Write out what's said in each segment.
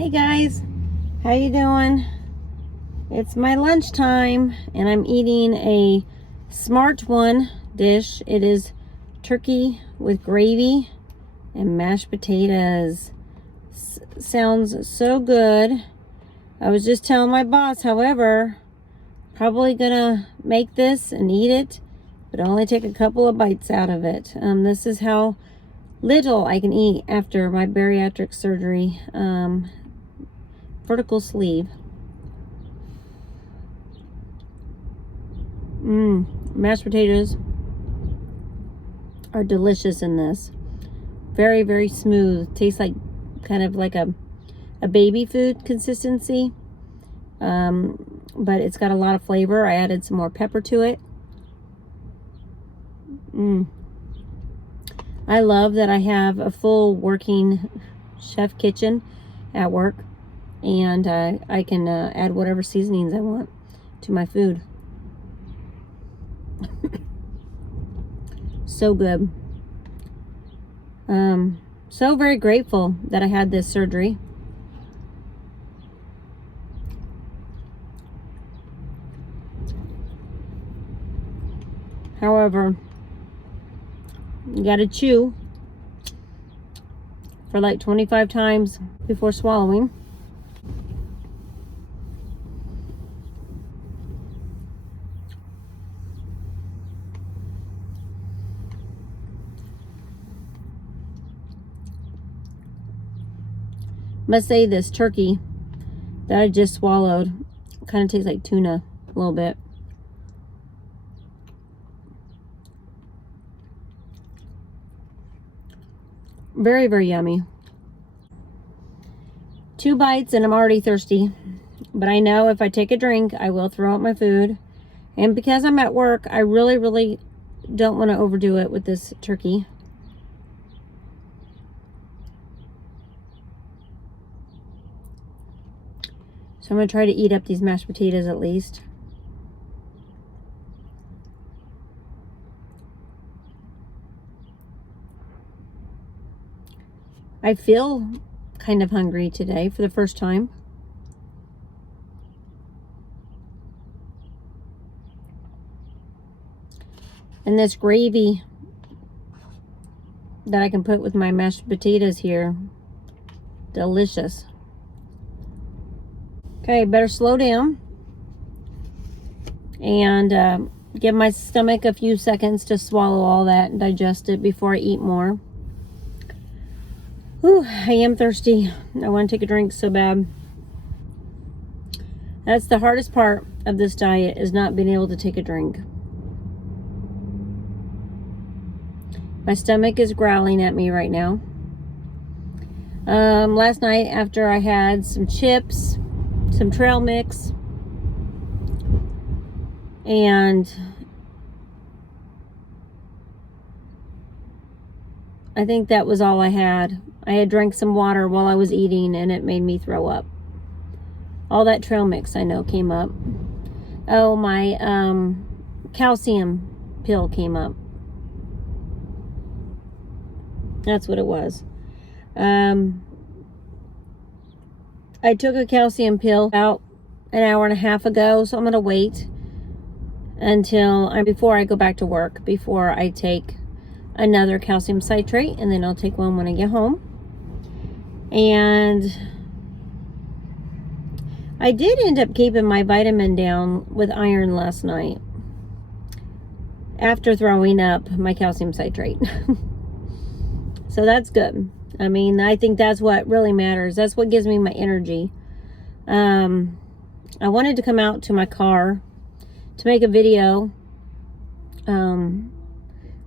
Hey guys, how you doing? It's my lunchtime and I'm eating a Smart One dish. It is turkey with gravy and mashed potatoes. Sounds so good. I was just telling my boss, however, probably gonna make this and eat it, but only take a couple of bites out of it. This is how little I can eat after my bariatric surgery. Vertical sleeve. Mashed potatoes are delicious in this. Very, very smooth. Tastes like kind of like a baby food consistency. But it's got a lot of flavor. I added some more pepper to it. I love that I have a full working chef kitchen at work, and I can add whatever seasonings I want to my food. So good. So very grateful that I had this surgery. However, you gotta chew for like 25 times before swallowing. Must say this turkey that I just swallowed kind of tastes like tuna a little bit. Very, very yummy. 2 bites and I'm already thirsty. But I know if I take a drink, I will throw out my food. And because I'm at work, I really, really don't want to overdo it with this turkey. So I'm going to try to eat up these mashed potatoes at least. I feel kind of hungry today for the first time. And this gravy that I can put with my mashed potatoes here, delicious. Okay, better slow down and give my stomach a few seconds to swallow all that and digest it before I eat more. Whew, I am thirsty. I want to take a drink so bad. That's the hardest part of this diet, is not being able to take a drink. My stomach is growling at me right now. Last night after I had some chips, some trail mix, and I think that was all I had. I had drank some water while I was eating and it made me throw up. All that trail mix I know came up. Oh, my calcium pill came up. That's what it was. I took a calcium pill about an hour and a half ago, so I'm going to wait until before I go back to work, before I take another calcium citrate, and then I'll take one when I get home. And I did end up keeping my vitamin down with iron last night after throwing up my calcium citrate. So that's good. I mean, I think that's what really matters. That's what gives me my energy. I wanted to come out to my car to make a video.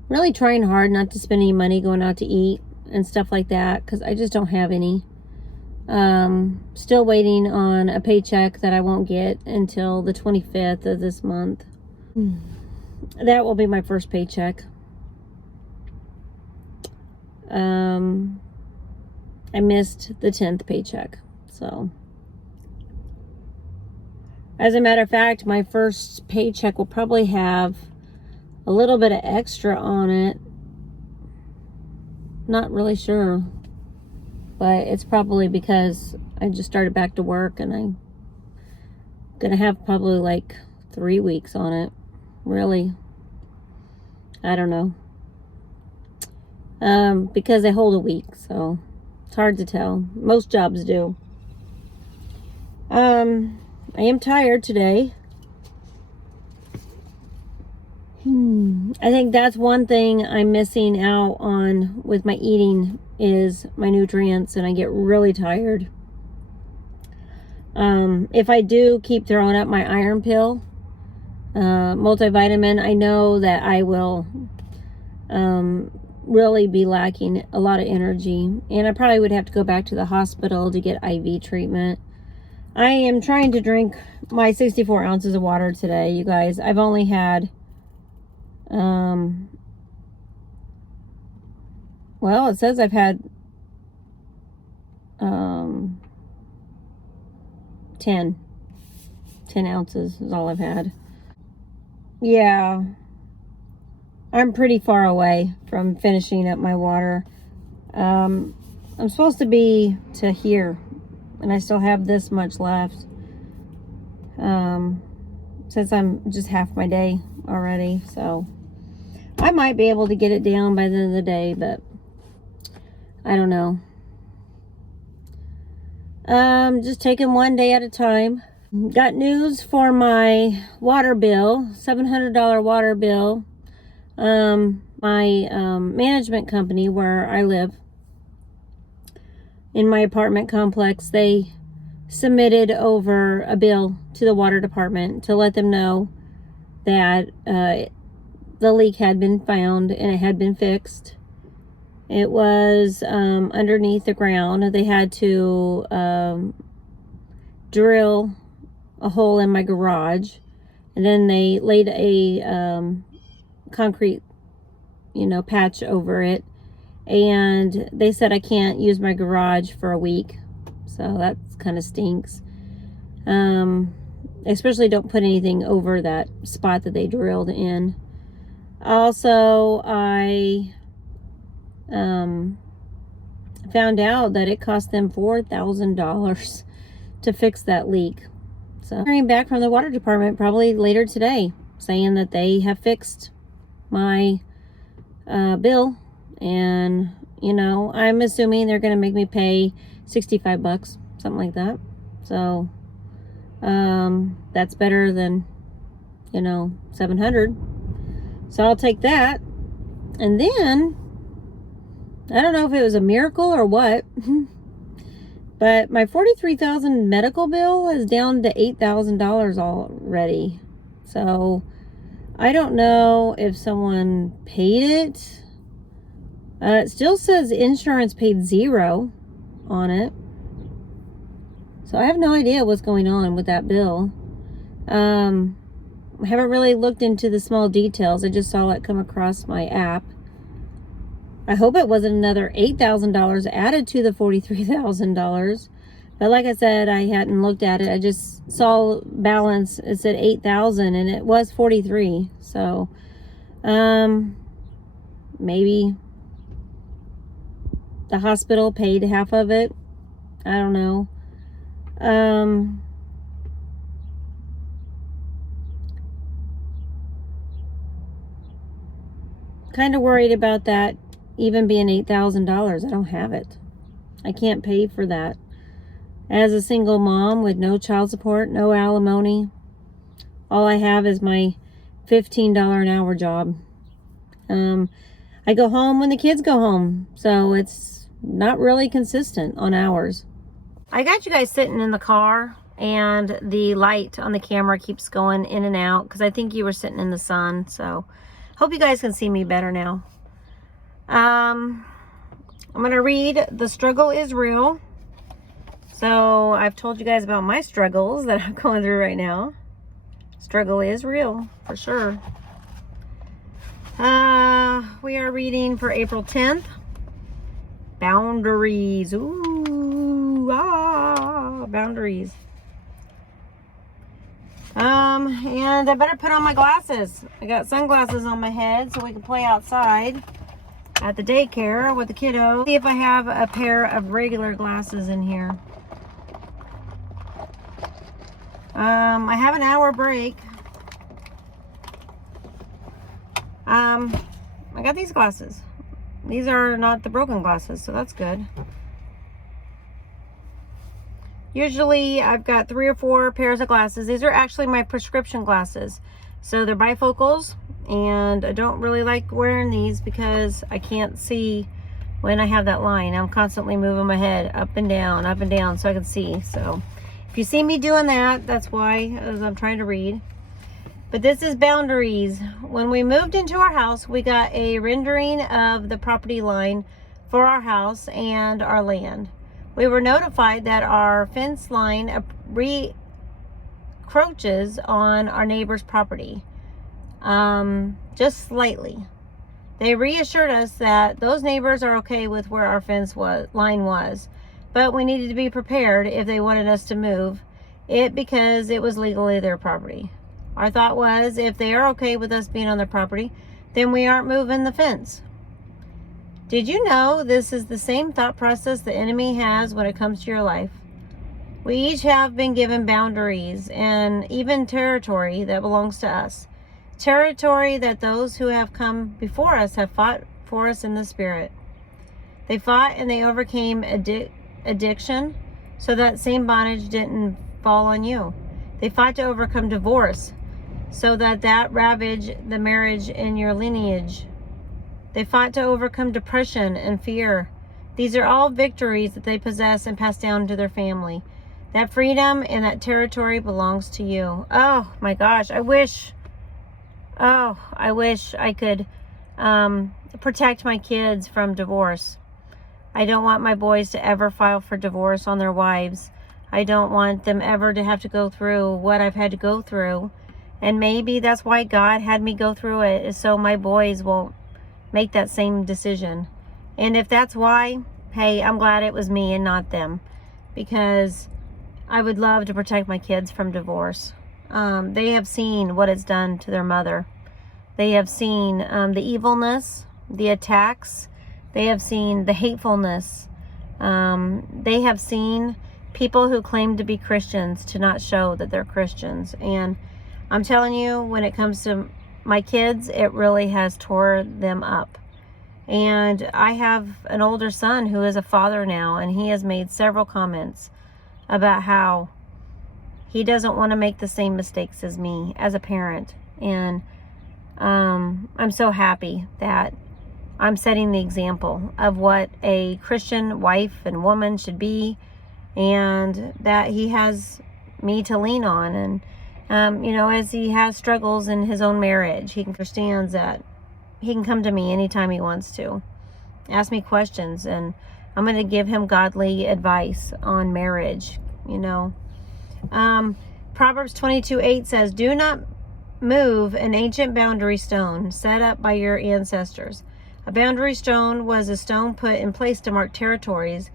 Really trying hard not to spend any money going out to eat and stuff like that, because I just don't have any. Still waiting on a paycheck that I won't get until the 25th of this month. That will be my first paycheck. I missed the 10th paycheck. So, as a matter of fact, my first paycheck will probably have a little bit of extra on it. Not really sure, but it's probably because I just started back to work, and I'm gonna have probably like 3 weeks on it. Really, I don't know. Because they hold a week, so it's hard to tell. Most jobs do. I am tired today. I think that's one thing I'm missing out on with my eating is my nutrients, and I get really tired. If I do keep throwing up my iron pill, multivitamin, I know that I will really be lacking a lot of energy, and I probably would have to go back to the hospital to get IV treatment. I am trying to drink my 64 ounces of water today, you guys. I've only had well, it says I've had 10 ounces is all I've had. Yeah, I'm pretty far away from finishing up my water. I'm supposed to be to here, and I still have this much left. Since I'm just half my day already, so I might be able to get it down by the end of the day, but I don't know. Just taking one day at a time. Got news for my water bill, $700 water bill. My management company where I live in my apartment complex, they submitted over a bill to the water department to let them know that the leak had been found and it had been fixed. It was underneath the ground. They had to drill a hole in my garage, and then they laid a concrete, patch over it, and they said I can't use my garage for a week, so that kind of stinks. Especially don't put anything over that spot that they drilled in. Also, I found out that it cost them $4,000 to fix that leak. So I'm hearing back from the water department probably later today, saying that they have fixed my bill, and I'm assuming they're going to make me pay $65, something like that. So that's better than $700. So I'll take that. And then I don't know if it was a miracle or what, but my $43,000 medical bill is down to $8,000 already. So I don't know if someone paid it. It still says insurance paid $0 on it. So I have no idea what's going on with that bill. I haven't really looked into the small details. I just saw it come across my app. I hope it wasn't another $8,000 added to the $43,000. But like I said, I hadn't looked at it. I just saw balance. It said $8,000 and it was $43,000. So maybe the hospital paid half of it. I don't know. Kind of worried about that even being $8,000. I don't have it. I can't pay for that. As a single mom with no child support, no alimony, all I have is my $15 an hour job. I go home when the kids go home, so it's not really consistent on hours. I got you guys sitting in the car, and the light on the camera keeps going in and out because I think you were sitting in the sun. So hope you guys can see me better now. I'm going to read The Struggle is Real. So I've told you guys about my struggles that I'm going through right now. Struggle is real, for sure. We are reading for April 10th. Boundaries. Ooh, boundaries. And I better put on my glasses. I got sunglasses on my head so we can play outside at the daycare with the kiddo. See if I have a pair of regular glasses in here. I have an hour break. I got these glasses. These are not the broken glasses, so that's good. Usually I've got 3 or 4 pairs of glasses. These are actually my prescription glasses. So they're bifocals, and I don't really like wearing these because I can't see when I have that line. I'm constantly moving my head up and down so I can see. So if you see me doing that, that's why, as I'm trying to read. But this is boundaries. When we moved into our house, we got a rendering of the property line for our house and our land. We were notified that our fence line encroaches on our neighbor's property, just slightly. They reassured us that those neighbors are okay with where our line was, but we needed to be prepared if they wanted us to move it because it was legally their property. Our thought was, if they are okay with us being on their property, then we aren't moving the fence. Did you know this is the same thought process the enemy has when it comes to your life? We each have been given boundaries and even territory that belongs to us. Territory that those who have come before us have fought for us in the spirit. They fought and they overcame addiction so that same bondage didn't fall on you. They fought to overcome divorce so that ravaged the marriage in your lineage. They fought to overcome depression and fear. These are all victories that they possess and pass down to their family. That freedom and that territory belongs to you. Oh my gosh, I wish I could protect my kids from divorce. I don't want my boys to ever file for divorce on their wives. I don't want them ever to have to go through what I've had to go through. And maybe that's why God had me go through it, is so my boys won't make that same decision. And if that's why, hey, I'm glad it was me and not them, because I would love to protect my kids from divorce. They have seen what it's done to their mother. They have seen the evilness, the attacks. They have seen the hatefulness. They have seen people who claim to be Christians to not show that they're Christians. And I'm telling you, when it comes to my kids, it really has tore them up. And I have an older son who is a father now, and he has made several comments about how he doesn't want to make the same mistakes as me as a parent. And I'm so happy that I'm setting the example of what a Christian wife and woman should be, and that he has me to lean on. And as he has struggles in his own marriage, he understands that he can come to me anytime he wants to, ask me questions, and I'm going to give him godly advice on marriage. Proverbs 22:8 says, "Do not move an ancient boundary stone set up by your ancestors." A boundary stone was a stone put in place to mark territories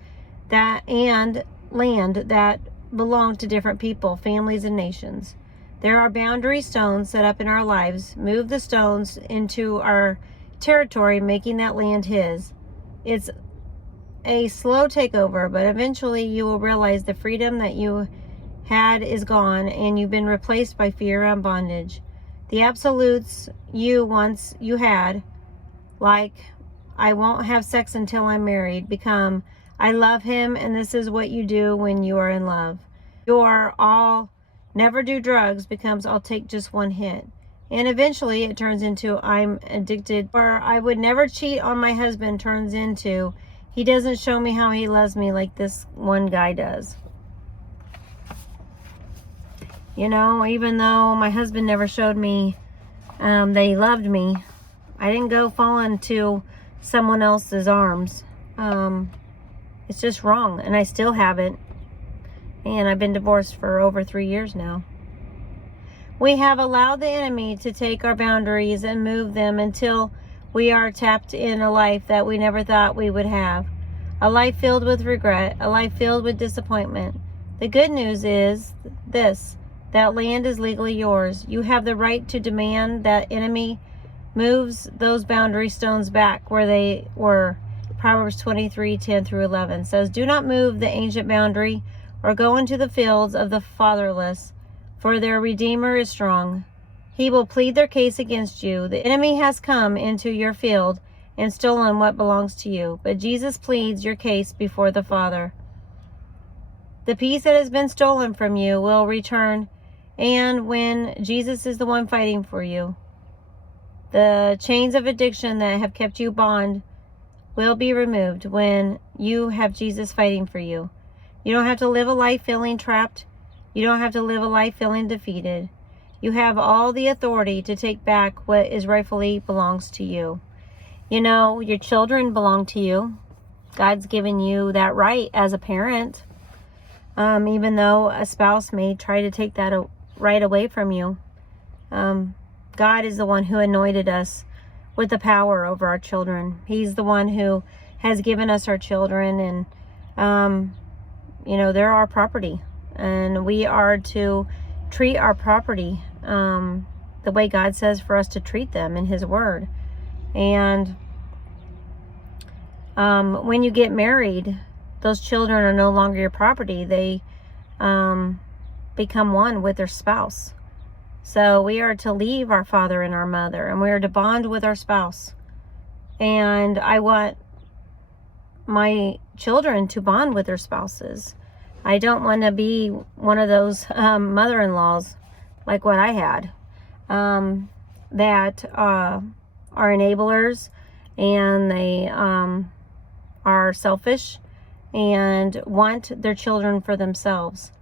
and land that belonged to different people, families, and nations. There are boundary stones set up in our lives. Move the stones into our territory, making that land his. It's a slow takeover, but eventually you will realize the freedom that you had is gone, and you've been replaced by fear and bondage. The absolutes you had, like I won't have sex until I'm married, become I love him, and this is what you do when you are in love. Your all never do drugs becomes I'll take just one hit. And eventually it turns into I'm addicted, or I would never cheat on my husband turns into he doesn't show me how he loves me like this one guy does. Even though my husband never showed me that he loved me, I didn't go fall into someone else's arms. It's just wrong, and I still haven't. And I've been divorced for over 3 years now. We have allowed the enemy to take our boundaries and move them until we are tapped in a life that we never thought we would have. A life filled with regret, a life filled with disappointment. The good news is this: that land is legally yours. You have the right to demand that enemy moves those boundary stones back where they were. Proverbs 23:10-11 says, "Do not move the ancient boundary or go into the fields of the fatherless, for their Redeemer is strong. He will plead their case against you. The enemy has come into your field and stolen what belongs to you, but Jesus pleads your case before the Father. The peace that has been stolen from you will return, and when Jesus is the one fighting for you, the chains of addiction that have kept you bound will be removed when you have Jesus fighting for you. You don't have to live a life feeling trapped. You don't have to live a life feeling defeated. You have all the authority to take back what is rightfully belongs to you. You know, your children belong to you. God's given you that right as a parent. Even though a spouse may try to take that right away from you. God is the one who anointed us with the power over our children. He's the one who has given us our children, and you know, they're our property, and we are to treat our property the way God says for us to treat them in His Word. And when you get married, those children are no longer your property. They become one with their spouse. So we are to leave our father and our mother, and we are to bond with our spouse. And I want my children to bond with their spouses. I don't want to be one of those mother-in-laws like what I had, that are enablers, and they are selfish and want their children for themselves.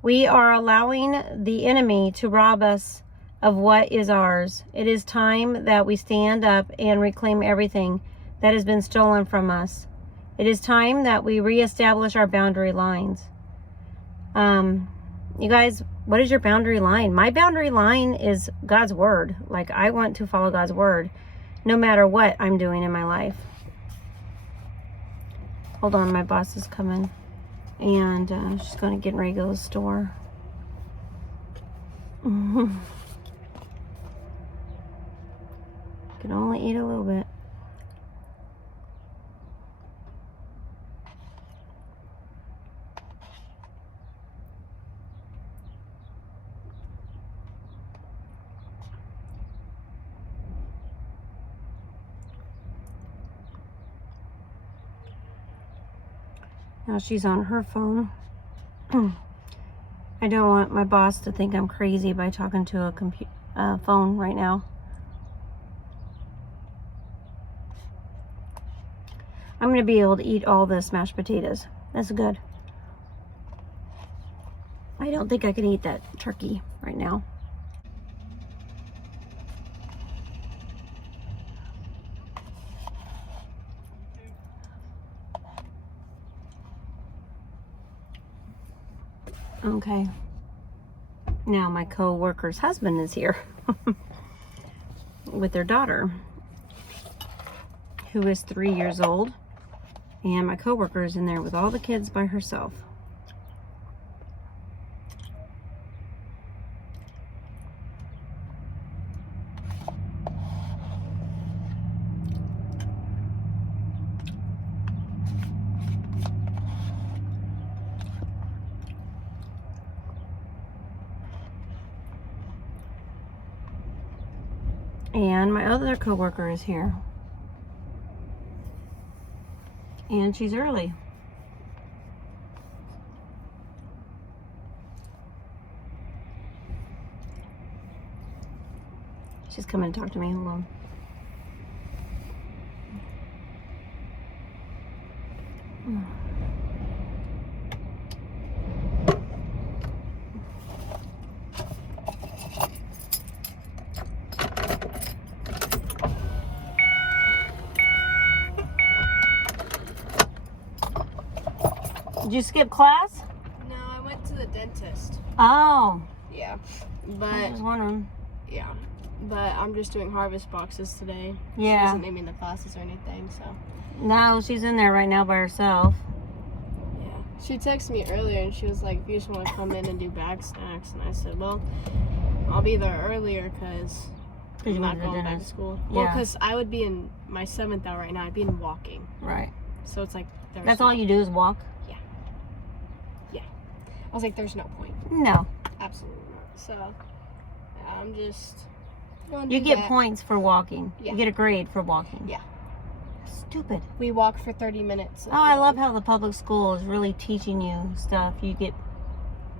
We are allowing the enemy to rob us of what is ours. It is time that we stand up and reclaim everything that has been stolen from us. It is time that we reestablish our boundary lines. You guys, what is your boundary line? My boundary line is God's Word. Like, I want to follow God's Word no matter what I'm doing in my life. Hold on, my boss is coming. And she's going to get ready to go to the store. Can only eat a little bit. Now she's on her phone. I don't want my boss to think I'm crazy by talking to a phone right now. I'm going to be able to eat all this mashed potatoes. That's good. I don't think I can eat that turkey right now. Okay. Now my co-worker's husband is here with their daughter, who is 3 years old, and my co-worker is in there with all the kids by herself. And my other coworker is here. And she's early. She's coming to talk to me. Hold on. Did you skip class? No, I went to the dentist. Oh. Yeah. But I was wondering. Yeah. But I'm just doing harvest boxes today. Yeah. She doesn't name me in the classes or anything, so. No, she's in there right now by herself. Yeah. She texted me earlier and she was like, if you just want to come in and do bag snacks. And I said, well, I'll be there earlier because I'm not going back to school. Yeah. Well, because I would be in my 7th hour right now. I'd be in walking. Right. So it's like, that's all you do is walk? I was like, there's no point. No. absolutely not. So, yeah, I'm just going to You do get that. points for walking. Yeah. You get a grade for walking. Yeah. Stupid. We walk for 30 minutes. Oh, I love how the public school is really teaching you stuff. You get...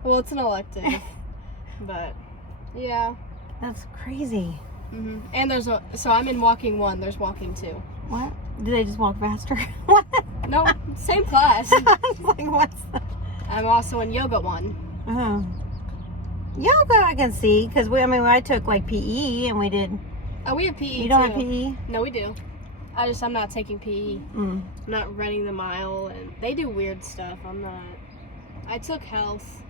Well, it's an elective, but yeah. That's crazy. And so I'm in walking 1, there's walking 2. What? Do they just walk faster? What? No, same class. I was like, what's that? I'm also in yoga 1. Oh. Yoga I can see, because I took like PE and we did... Oh, we have PE You don't have PE? No, we do. I'm not taking PE. I'm not running the mile, and they do weird stuff. I took health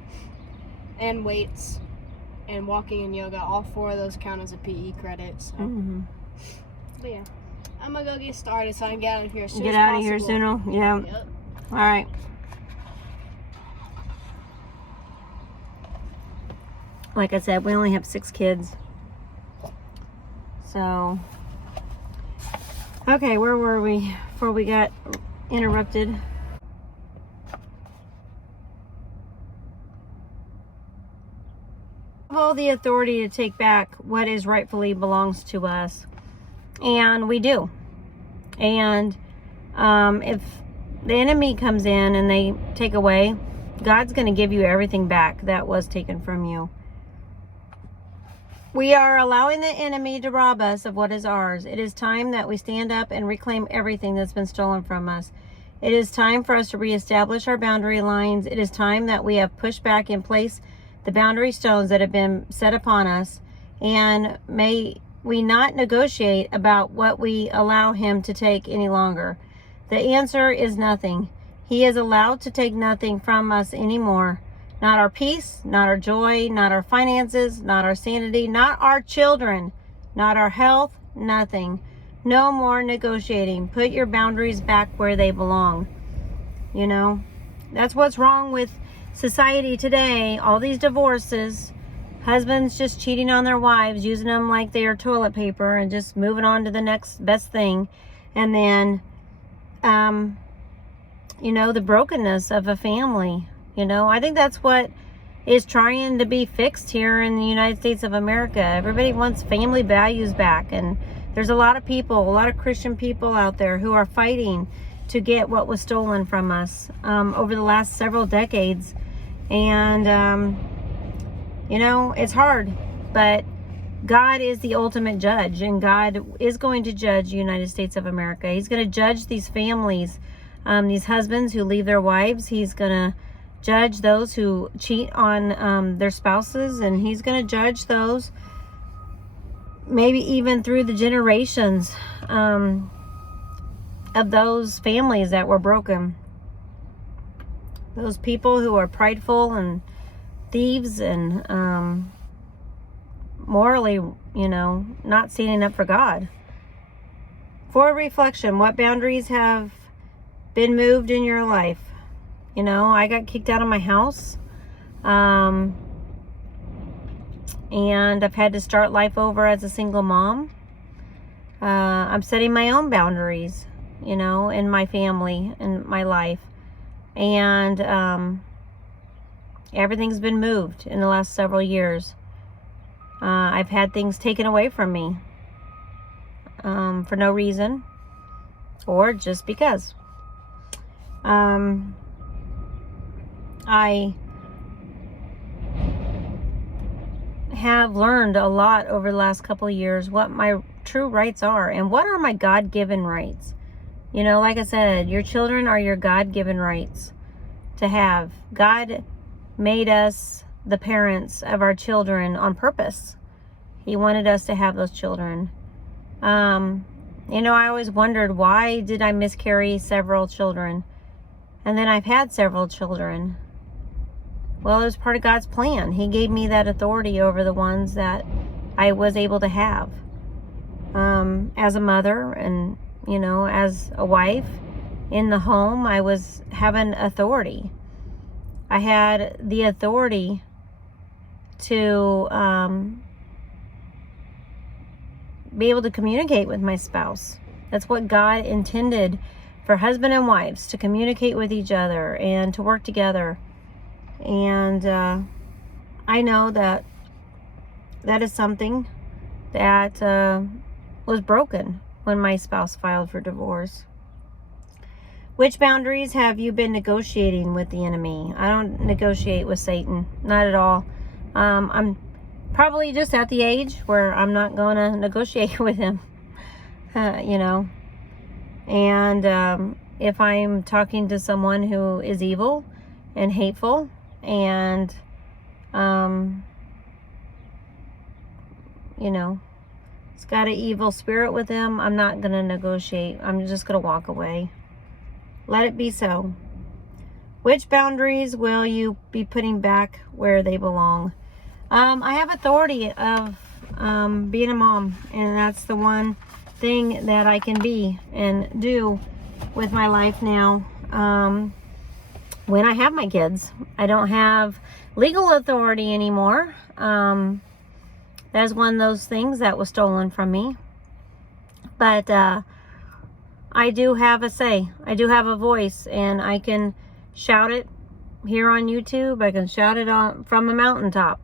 and weights and walking and yoga. All 4 of those count as a PE credit. So. But yeah, I'm gonna go get started so I can get out of here as soon as possible. Get out of here sooner? Yeah. Yep. All right. Like I said, we only have 6 kids. So, okay, where were we before we got interrupted? All the authority to take back what is rightfully belongs to us, and we do. And if the enemy comes in and they take away, God's going to give you everything back that was taken from you. We are allowing the enemy to rob us of what is ours. It is time that we stand up and reclaim everything that's been stolen from us. It is time for us to reestablish our boundary lines. It is time that we have pushed back in place the boundary stones that have been set upon us. And may we not negotiate about what we allow him to take any longer. The answer is nothing. He is allowed to take nothing from us anymore. Not our peace, not our joy, not our finances, not our sanity, not our children, not our health, nothing. No more negotiating. Put your boundaries back where they belong. You know, that's what's wrong with society today. All these divorces, husbands just cheating on their wives, using them like they are toilet paper and just moving on to the next best thing. And then, you know, the brokenness of a family. You know, I think that's what is trying to be fixed here in the United States of America. Everybody wants family values back. And there's a lot of people, a lot of Christian people out there who are fighting to get what was stolen from us over the last several decades. And, you know, it's hard. But God is the ultimate judge. And God is going to judge the United States of America. He's going to judge these families, these husbands who leave their wives. He's going to judge those who cheat on their spouses, and he's going to judge those maybe even through the generations of those families that were broken. Those people who are prideful and thieves and morally, you know, not standing up for God. For reflection, what boundaries have been moved in your life? You know, I got kicked out of my house. And I've had to start life over as a single mom. I'm setting my own boundaries, you know, in my family, in my life. And everything's been moved in the last several years. I've had things taken away from me for no reason or just because. I have learned a lot over the last couple of years what my true rights are and what are my God-given rights. You know, like I said, your children are your God-given rights to have. God made us the parents of our children on purpose. He wanted us to have those children. You know, I always wondered, why did I miscarry several children? And then I've had several children. Well, it was part of God's plan. He gave me that authority over the ones that I was able to have. As a mother and, you know, as a wife in the home, I was having authority. I had the authority to be able to communicate with my spouse. That's what God intended for husband and wives, to communicate with each other and to work together. And I know that that is something that was broken when my spouse filed for divorce. Which boundaries have you been negotiating with the enemy? I don't negotiate with Satan, not at all. I'm probably just at the age where I'm not going to negotiate with him, you know. And if I'm talking to someone who is evil and hateful and, you know, it's got an evil spirit with them, I'm not going to negotiate. I'm just going to walk away. Let it be so. Which boundaries will you be putting back where they belong? I have authority of being a mom, and that's the one thing that I can be and do with my life now. When I have my kids, I don't have legal authority anymore. That's one of those things that was stolen from me. But I do have a say. I do have a voice, and I can shout it here on YouTube. I can shout it from a mountaintop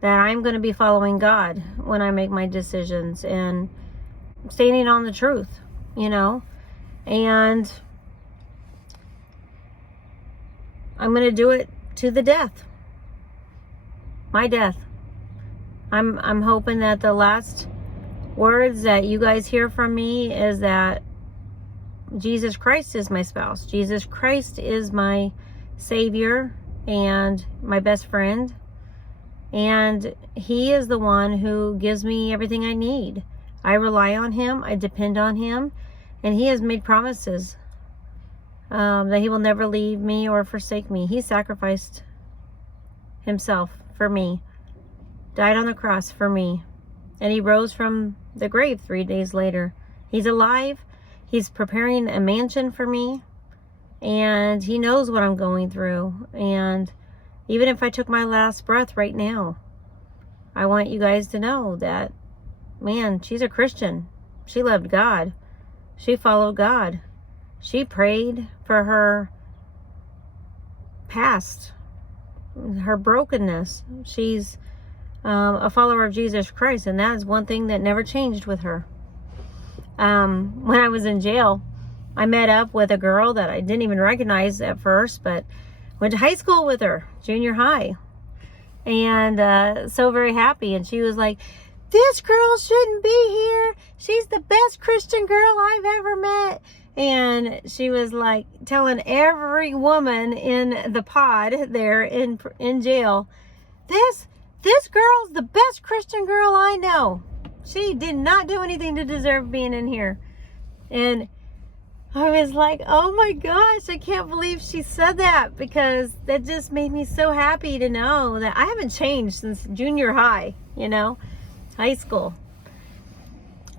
that I'm going to be following God when I make my decisions and standing on the truth, you know. And I'm going to do it to the death. My death. I'm hoping that the last words that you guys hear from me is that Jesus Christ is my spouse. Jesus Christ is my Savior and my best friend. And He is the one who gives me everything I need. I rely on Him. I depend on Him. And He has made promises that He will never leave me or forsake me. He sacrificed Himself for me. Died on the cross for me. And He rose from the grave 3 days later. He's alive. He's preparing a mansion for me, and He knows what I'm going through. And even if I took my last breath right now, I want you guys to know that, man, she's a Christian. She loved God. She followed God. She prayed for her past, her brokenness. She's a follower of Jesus Christ, and that is one thing that never changed with her. When I was in jail, I met up with a girl that I didn't even recognize at first, but went to high school with her, junior high, and so very happy. And she was like, this girl shouldn't be here. She's the best Christian girl I've ever met. And she was like telling every woman in the pod there in jail, this girl's the best Christian girl I know. She did not do anything to deserve being in here. And I was like, oh my gosh, I can't believe she said that, because that just made me so happy to know that I haven't changed since junior high, you know, high school.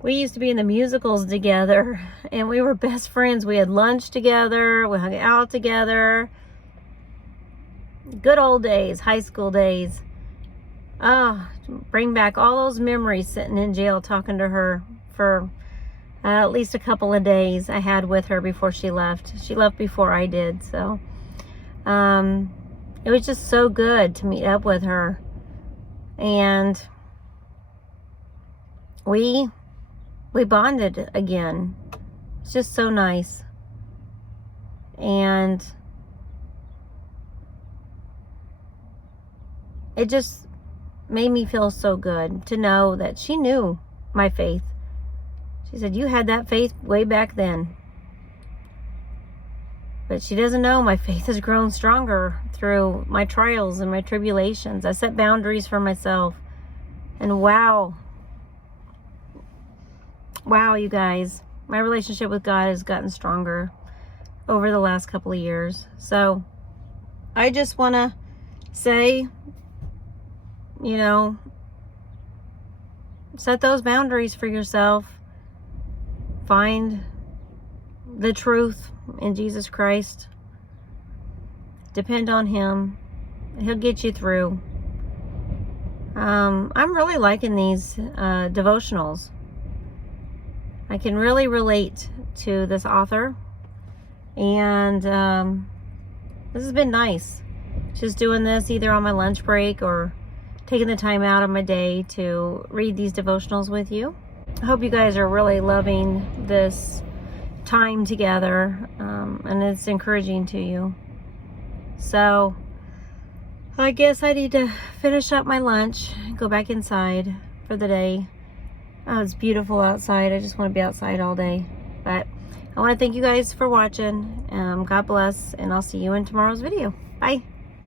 We used to be in the musicals together, and we were best friends. We had lunch together. We hung out together. Good old days, high school days. Oh, bring back all those memories sitting in jail talking to her for at least a couple of days I had with her before she left. She left before I did, so it was just so good to meet up with her. And we bonded again. It's just so nice. And it just made me feel so good to know that she knew my faith. She said, you had that faith way back then. But she doesn't know my faith has grown stronger through my trials and my tribulations. I set boundaries for myself. And wow, you guys, my relationship with God has gotten stronger over the last couple of years. So I just want to say, you know, set those boundaries for yourself. Find the truth in Jesus Christ. Depend on Him. He'll get you through. I'm really liking these devotionals. I can really relate to this author. And this has been nice. just doing this either on my lunch break or taking the time out of my day to read these devotionals with you. I hope you guys are really loving this time together, and it's encouraging to you. So I guess I need to finish up my lunch, go back inside for the day. Oh, it's beautiful outside. I just want to be outside all day. But I want to thank you guys for watching. God bless, and I'll see you in tomorrow's video. Bye.